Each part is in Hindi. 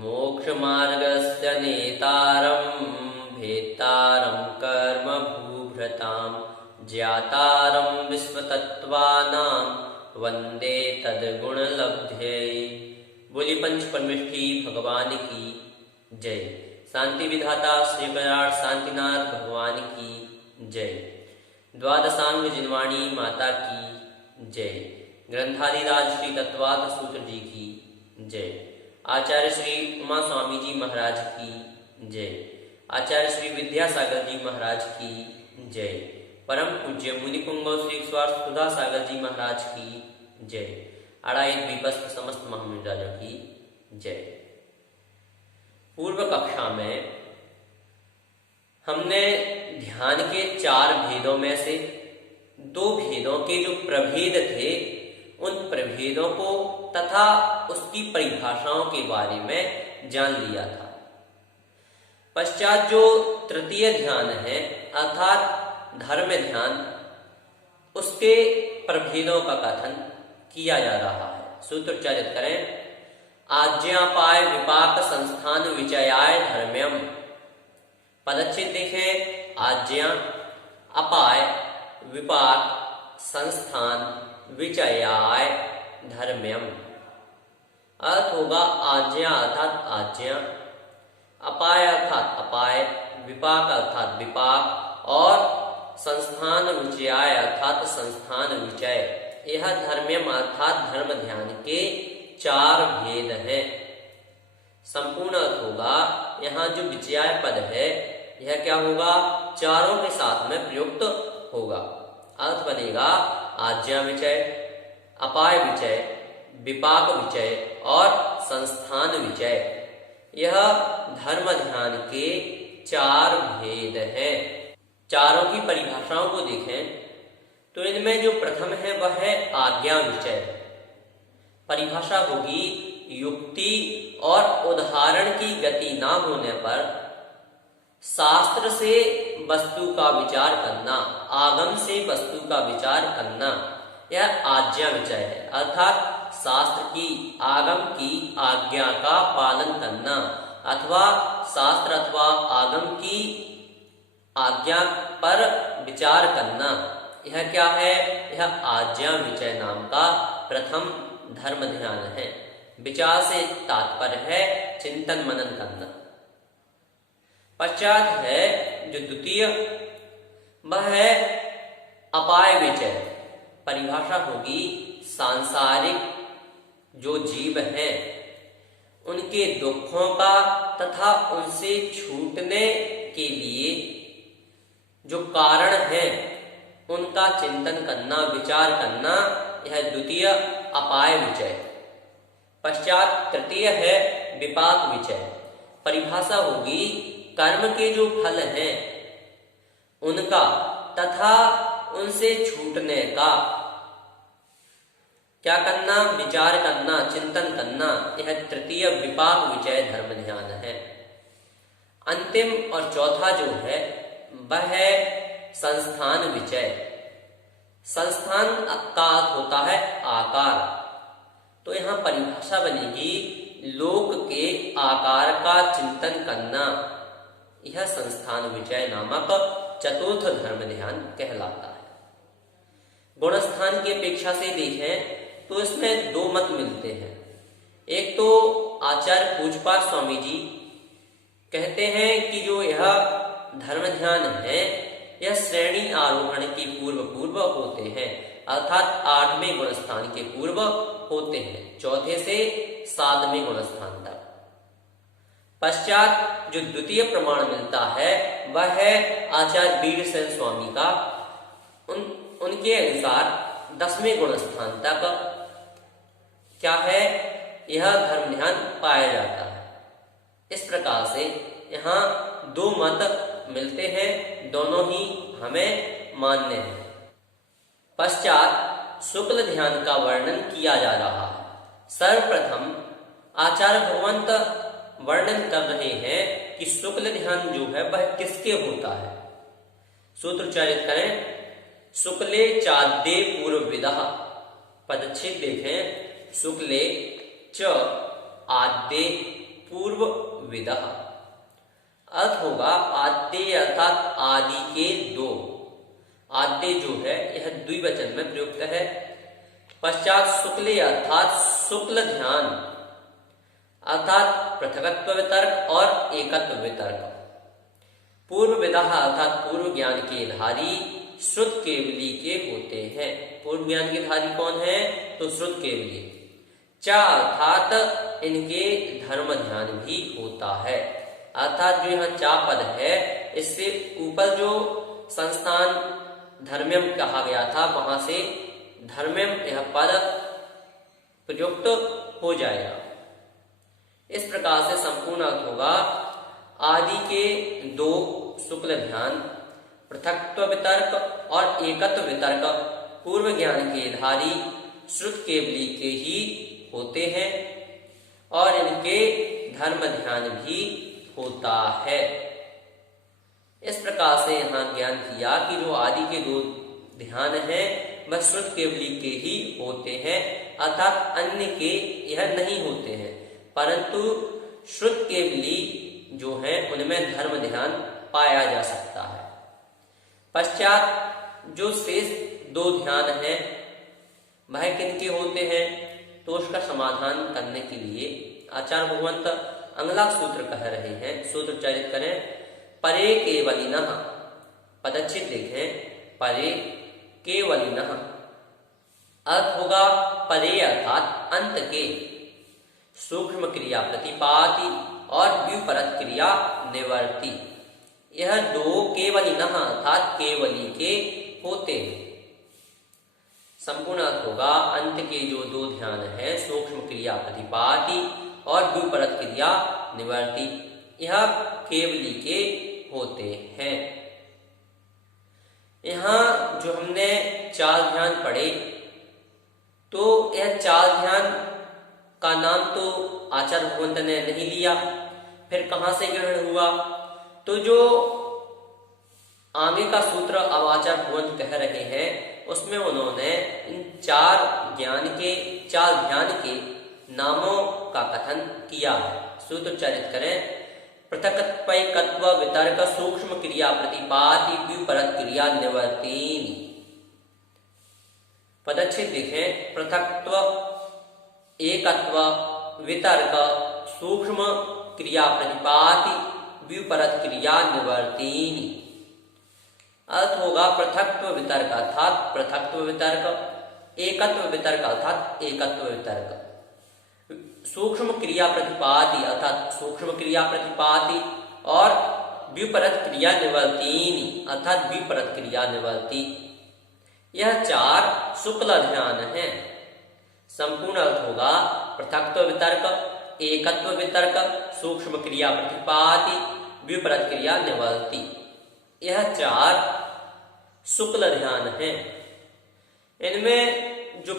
मोक्षमार्गस्य नेतारं भेत्तारं कर्मभूभृतां ज्ञातारं विश्वतत्त्वानां वन्दे तद्गुणलब्ध्यै। बोली पंच परमेष्ठी भगवान की जय। शांति विधाता श्री कयार शांतिनाथ भगवान की जय। द्वादशांग जिनवाणी माता की जय। ग्रंथादिराज श्री तत्वार्थ सूत्र जी की जय। आचार्य श्री उमा स्वामी जी महाराज की जय। आचार्य श्री विद्यासागर जी महाराज की जय। परम पूज्य मुनिपुंगव श्री स्वार्थ सुधा सागर जी महाराज की जय। अड़ाई द्वीपस्थ समस्त महामंडलों की जय। पूर्व कक्षा में हमने ध्यान के 4 भेदों में से 2 भेदों के जो प्रभेद थे उन प्रभेदों को तथा उसकी परिभाषाओं के बारे में जान लिया था। पश्चात जो तृतीय ध्यान है अर्थात धर्म ध्यान, उसके प्रभेदों का कथन किया जा रहा है। सूत्र उच्चारित करें। आज्ञापाय विपाक संस्थान विचयाय धर्म्यम। पदच्छेद देखें। आज्ञा, अपाय, विपाक, संस्थान, विचयाय धर्म्यम। अर्थ होगा आज्ञा अर्थात आज्ञा, अपाय अर्थात अपाय, विपाक अर्थात विपाक और संस्थान विचयाय अर्थात संस्थान विचय। यह धर्म्यम अर्थात धर्म ध्यान के 4 भेद हैं। संपूर्ण अर्थ होगा यहाँ जो विचयाय पद है यह क्या होगा, चारों के साथ में प्रयुक्त होगा। अर्थ बनेगा आज्ञा विचय, अपाय विचय, विपाक विचय और संस्थान विचय। यह धर्म ध्यान के 4 भेद हैं। चारों की परिभाषाओं को देखें तो इनमें जो प्रथम है वह है आज्ञा विचय। परिभाषा होगी युक्ति और उदाहरण की गति ना होने पर शास्त्र से वस्तु का विचार करना, आगम से वस्तु का विचार करना, यह आज्ञा विचय है। अर्थात शास्त्र की, आगम की आज्ञा का पालन करना अथवा शास्त्र अथवा आगम की आज्ञा पर विचार करना, यह क्या है, यह आज्ञा विचय नाम का प्रथम धर्म ध्यान है। विचार से तात्पर्य है चिंतन मनन करना। पश्चात है जो द्वितीय वह है अपाय विचय। परिभाषा होगी सांसारिक जो जीव हैं उनके दुखों का तथा उनसे छूटने के लिए जो कारण है उनका चिंतन करना, विचार करना, यह द्वितीय अपाय विचय। पश्चात तृतीय है विपाक विचय। परिभाषा होगी कर्म के जो फल हैं उनका तथा उनसे छूटने का क्या करना, विचार करना, चिंतन करना, यह तृतीय विपाक विचय धर्म ध्यान है। अंतिम और चौथा जो है वह है संस्थान विचय। संस्थान का अर्थ होता है आकार। तो यहाँ परिभाषा बनेगी लोक के आकार का चिंतन करना, यह संस्थान विचय नामक चतुर्थ धर्म ध्यान कहलाता है। गुणस्थान की अपेक्षा से देखें तो इसमें 2 मत मिलते हैं। एक तो आचार्य पूजपाल स्वामी जी कहते हैं कि जो यह धर्म ध्यान है यह श्रेणी आरोहण की पूर्व होते हैं, अर्थात 8वें गुणस्थान के पूर्व होते हैं, 4थे से 7वें गुणस्थान तक। पश्चात जो द्वितीय प्रमाण मिलता है वह है आचार्य वीरसेन स्वामी का। उनके अनुसार 10वें गुणस्थान तक क्या है, यह धर्म ध्यान पाया जाता है। इस प्रकार से यहाँ 2 मत मिलते हैं, दोनों ही हमें मान्य हैं। पश्चात शुक्ल ध्यान का वर्णन किया जा रहा है। सर्वप्रथम आचार्य भगवंत वर्णन कर रहे हैं कि शुक्ल ध्यान जो है वह किसके होता है। सूत्र उच्चारित करें। शुक्ले चाद्ये पूर्वविदः। पदच्छेद देखें। शुक्ले च आद्ये पूर्व विदः। अर्थ होगा आद्य अर्थात आदि के दो। आद्य जो है यह द्विवचन में प्रयुक्त है। पश्चात शुक्ल अर्थात शुक्ल ध्यान अर्थात पृथकत्व वितर्क और एकत्व वितर्क। पूर्व विदः अर्थात पूर्व ज्ञान के धारी श्रुत केवली के होते हैं। पूर्व ज्ञान के धारी कौन है? तो श्रुत केवली। चा अर्थात इनके धर्म ध्यान भी होता है। अर्थात जो यहाँ चा पद है इससे ऊपर जो संस्थान धर्म्यम कहा गया था वहां से धर्म्यम यह पद प्रयुक्त हो जाएगा। इस प्रकार से संपूर्ण अर्थ होगा आदि के दो शुक्ल ध्यान, पृथकत्व वितर्क और एकत्व वितर्क पूर्व ज्ञान के धारी श्रुत केवली के ही होते हैं और इनके धर्म ध्यान भी होता है। इस प्रकार से यहाँ ज्ञान किया कि जो आदि के दो ध्यान हैं वह श्रुत केवली के ही होते हैं, अर्थात अन्य के यह नहीं होते हैं, परंतु श्रुत केवली जो है उनमें धर्म ध्यान पाया जा सकता है। पश्चात जो शेष दो ध्यान हैं वह किनके होते हैं? तो उसका समाधान करने के लिए आचार्य भगवंत अगला सूत्र कह रहे हैं। सूत्र उच्चारित करें। परे केवलिनः। पदच्छेद देखें। परे केवलिनः अर्थ होगा परे अर्थात अंत के, सूक्ष्म क्रिया प्रतिपाति और व्युपरत क्रिया निवर्ती। यह दो केवलिनः अर्थात केवली के होते हैं। संपूर्ण अर्थ होगा अंत के जो दो ध्यान है सूक्ष्म क्रिया प्रतिपाति और व्युपरत क्रिया निवर्ती, यह केवली के होते हैं। यहाँ जो हमने चार ध्यान पढ़े तो यह चार ध्यान का नाम तो आचार्य भगवंत ने नहीं लिया, फिर कहां से ग्रहण हुआ? तो जो आगे का सूत्र अब आचार्य भगवंत कह रहे हैं उसमें उन्होंने इन चार ज्ञान के, चार ध्यान के नामों का कथन किया है। सूत्र उच्चारित करें। पृथकत्वैकत्व वितर्क सूक्ष्म क्रिया प्रतिपाति व्युपरत क्रिया निवर्तीनि। पदच्छेद देखें। पृथकत्व, एकत्व, वितर्क, सूक्ष्म क्रिया प्रतिपाति व्युपरत क्रिया निवर्तीनि। अर्थ होगा पृथकत्व वितर्क अर्थात पृथकत्व वितर्क, एकत्व वितर्क अर्थात एकत्व वितर्क, सूक्ष्म क्रिया प्रतिपाति अर्थात सूक्ष्म क्रिया प्रतिपाति और व्युपरत क्रिया निवर्तीनि अर्थात व्युपरत क्रिया निवर्ती। यह चार शुक्ल ध्यान है। संपूर्ण अर्थ होगा पृथकत्व वितर्क, एकत्व वितर्क, सूक्ष्म क्रिया प्रतिपाति, व्युपरत क्रिया निवर्ती। यह चार शुक्ल ध्यान है। इनमें जो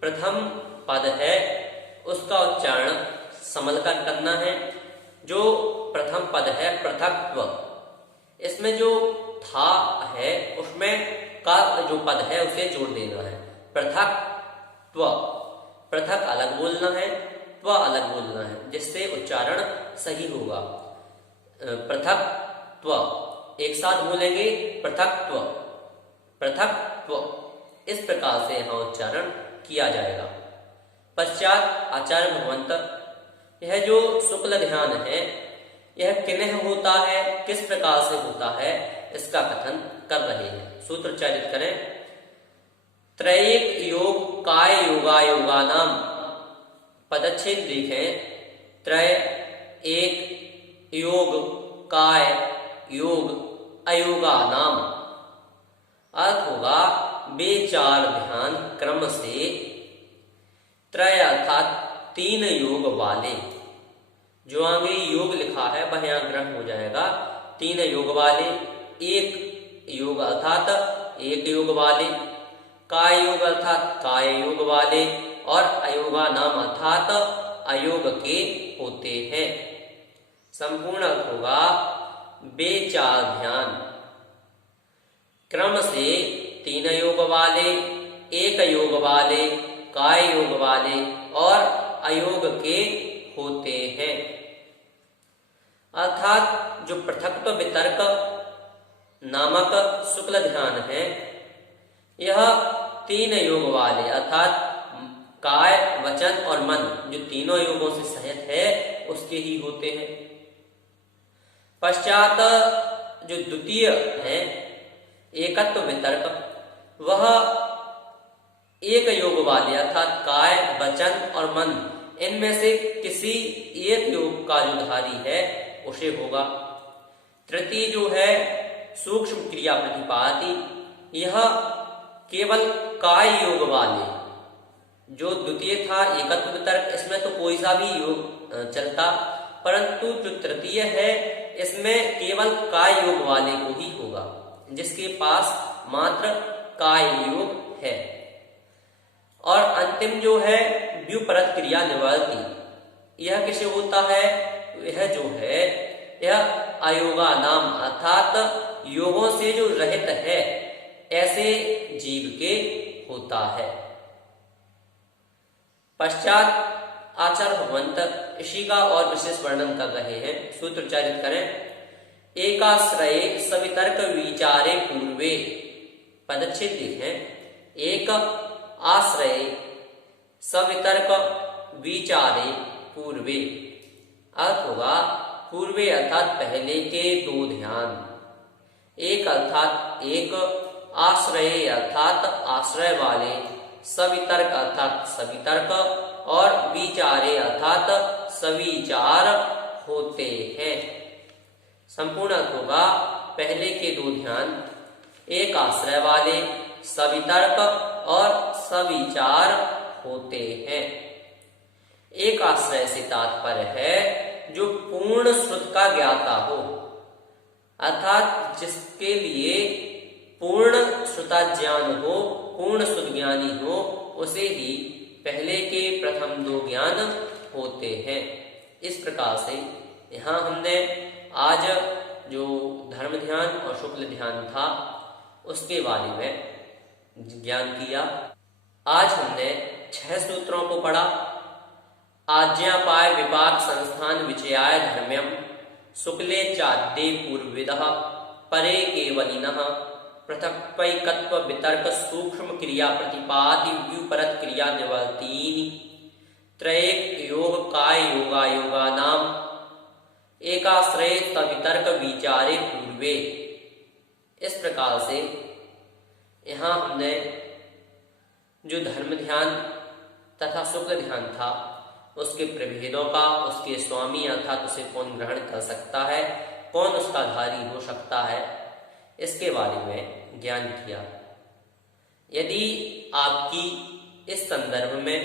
प्रथम पद है उसका उच्चारण संभल कर करना है। जो प्रथम पद है पृथकत्व, इसमें जो था है उसमें का जो पद है उसे जोड़ देना है। पृथकत्व, पृथक अलग बोलना है, त्व अलग बोलना है, जिससे उच्चारण सही होगा। पृथकत्व एक साथ बोलेंगे पृथकत्व, पृथकत्व, इस प्रकार से यहाँ उच्चारण किया जाएगा। पश्चात आचार्य भगवंत यह जो शुक्ल ध्यान है यह किन्ह होता है, किस प्रकार से होता है, इसका कथन कर रहे हैं। सूत्र उच्चारित करें। त्रैक योग काय योगा योगानाम। पदच्छेद देखें। त्रय एक, योग काय योग, अयोगा नाम। अर्थ होगा वे चार ध्यान क्रम से त्रय अर्थात तीन योग वाले, जो आगे योग लिखा है वह यहाँ ग्रहण हो जाएगा। तीन योग वाले, एक योग अर्थात एक योग वाले, काय योग अर्थात काय योग वाले और अयोगा नाम अर्थात अयोग के होते हैं। संपूर्ण अर्थ होगा वे चार ध्यान क्रम से तीन योग वाले, एक योग वाले, काय योग वाले और अयोग के होते हैं। अर्थात जो पृथक्त्व वितर्क नामक शुक्ल ध्यान है, यह 3 योग वाले अर्थात काय, वचन और मन, जो तीनों योगों से सहित है, उसके ही होते हैं। पश्चात जो द्वितीय है एकत्व वितर्क, वह एक योग वाले अर्थात काय, वचन और मन, इनमें से किसी एक योग का जो धारी है उसे होगा। तृतीय जो है सूक्ष्म क्रिया प्रतिपादि, यह केवल काय योग वाले, जो द्वितीय था एकत्व वितर्क, इसमें तो कोई सा भी योग चलता, परंतु जो तृतीय है इसमें केवल काय योग वाले को ही होगा, जिसके पास मात्र काय योग है। और अंतिम जो है व्युपरत क्रिया निवर्ती, यह किसे होता है? यह जो है यह अयोगा नाम अर्थात योगों से जो रहित है ऐसे जीव के होता है। पश्चात आचार्य भगवंत इसी का और विशेष वर्णन कर रहे हैं। सूत्र उच्चारित करें। एकाश्रये सवितर्क विचारे पूर्वे, पदच्छेद लिखें। एक आश्रय सवितर्क विचारे पूर्वे, अर्थ होगा पूर्वे अर्थात पहले के 2 ध्यान, एक अर्थात एक, आश्रय अर्थात आश्रय वाले, सवितर्क अर्थात सवितर्क और विचारे अर्थात सविचार होते हैं। संपूर्ण अर्थ होगा पहले के 2 ध्यान, एक आश्रय वाले, सवितर्क और सविचार होते हैं। एक आश्रय से तात्पर्य है जो पूर्ण श्रुत का ज्ञाता हो, अर्थात जिसके लिए पूर्ण श्रुता ज्ञान हो, पूर्ण शुद्ध ज्ञानी हो, उसे ही पहले के प्रथम 2 ज्ञान होते हैं। इस प्रकार से यहाँ हमने आज जो धर्म ध्यान और शुक्ल ध्यान था उसके बारे में ज्ञान किया। आज हमने 6 सूत्रों को पढ़ा। आज्ञापाय विपाक संस्थान विचयाय धर्म्यम शुक्ले चाद्ये पूर्वविदः परे केवलिनः पृथक्त्वैकत्व वितर्क सूक्ष्म क्रिया प्रतिपादि व्युपरत क्रिया निवर्तीनि त्रयेक योग काय योगा योगा नाम एकाश्रय तवितर्क विचारे पूर्वे। इस प्रकार से यहाँ हमने जो धर्म ध्यान तथा शुक्ल ध्यान था उसके प्रभेदों का, उसके स्वामी अर्थात उसे कौन ग्रहण कर सकता है, कौन उसका धारी हो सकता है, इसके बारे में ज्ञान किया। यदि आपकी इस संदर्भ में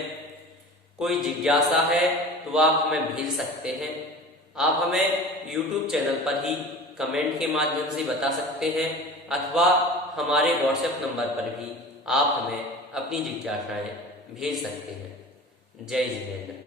कोई जिज्ञासा है तो आप हमें भेज सकते हैं। आप हमें YouTube चैनल पर ही कमेंट के माध्यम से बता सकते हैं अथवा हमारे WhatsApp नंबर पर भी आप हमें अपनी जिज्ञासाएं भेज सकते हैं। जय जिनेंद्र।